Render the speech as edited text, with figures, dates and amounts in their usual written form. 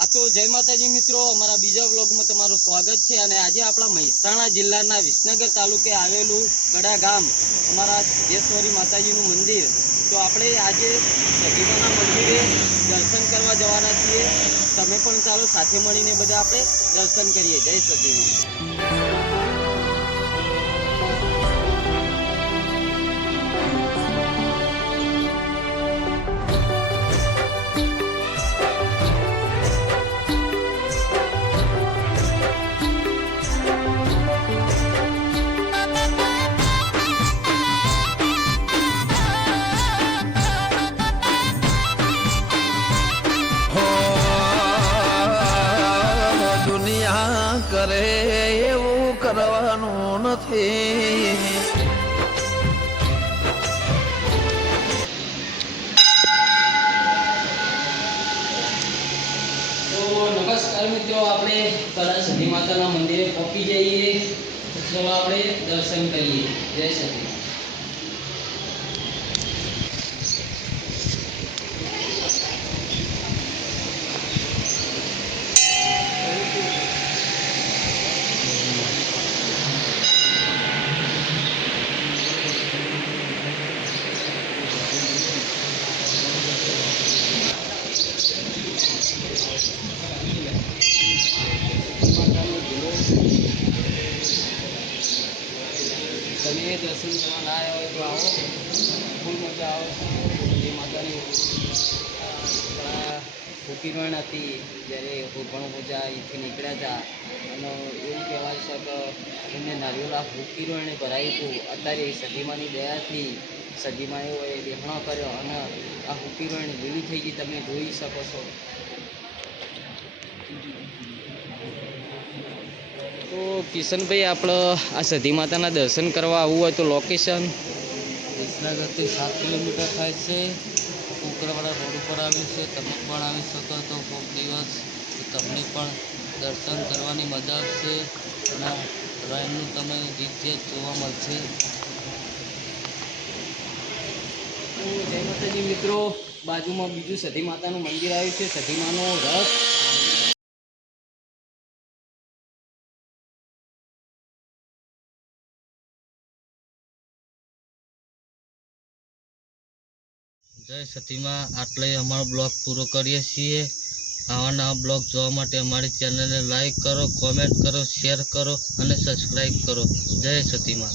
આ તો જય માતાજી મિત્રો, અમારા બીજા વ્લોગમાં તમારું સ્વાગત છે। અને આજે આપણા મહેસાણા જિલ્લાના વિસનગર તાલુકે આવેલું ગડા ગામ અમારા સિદ્ધેશ્વરી માતાજીનું મંદિર। તો આપણે આજે સતીમાના મંદિરે દર્શન કરવા જવાના છીએ। તમે પણ ચાલો સાથે મળીને બધા આપણે દર્શન કરીએ। જય સતીમાં। કરે એવું કરવાનું નથી। તો નમસ્કાર મિત્રો, આપણે કડા સતી માતાના મંદિરે પહોંચી જઈએ। ચલો આપણે દર્શન કરીએ। જય સતી। તમે દર્શન કરવા ના આવ્યા હોય તો આવો, ફૂલ મજા આવે। એ માતાની ફૂટીરણ હતી જ્યારે ભણ પૂજા અહીંથી નીકળ્યા હતા, અને એવું કહેવાય છે કે એમને નારિયેળ ફૂટીરણે ભરાયું હતું। અત્યારે સતીમાની દયાથી સતીમાએ દેખણો કર્યો અને આ ફૂટીરણ લીલી થઈ ગઈ, તમે જોઈ શકો છો। તો કિશનભાઈ, આપણે આ સતી માતાના દર્શન કરવા આવવું હોય તો લોકેશન વિસનગરથી 7 કિલોમીટર થાય છે। કુકરાવાડા રોડ ઉપર આવ્યું છે। તમે પણ આવી શકો તો કોઈક દિવસ, તો તમને પણ દર્શન કરવાની મજા આવશે અને રાયનું તમે દીજ્ય જોવા મળશે। તો જય માતાજી મિત્રો, બાજુમાં બીજું સતી માતાનું મંદિર આવ્યું છે। સતીમાનો રથ જય સતીમાં। આટલે અમારો બ્લોગ પૂરો કરીએ છીએ। આવા નવા બ્લોગ જોવા માટે અમારી ચેનલને લાઈક કરો, કોમેન્ટ કરો, શેર કરો અને સબસ્ક્રાઈબ કરો। જય સતીમાં।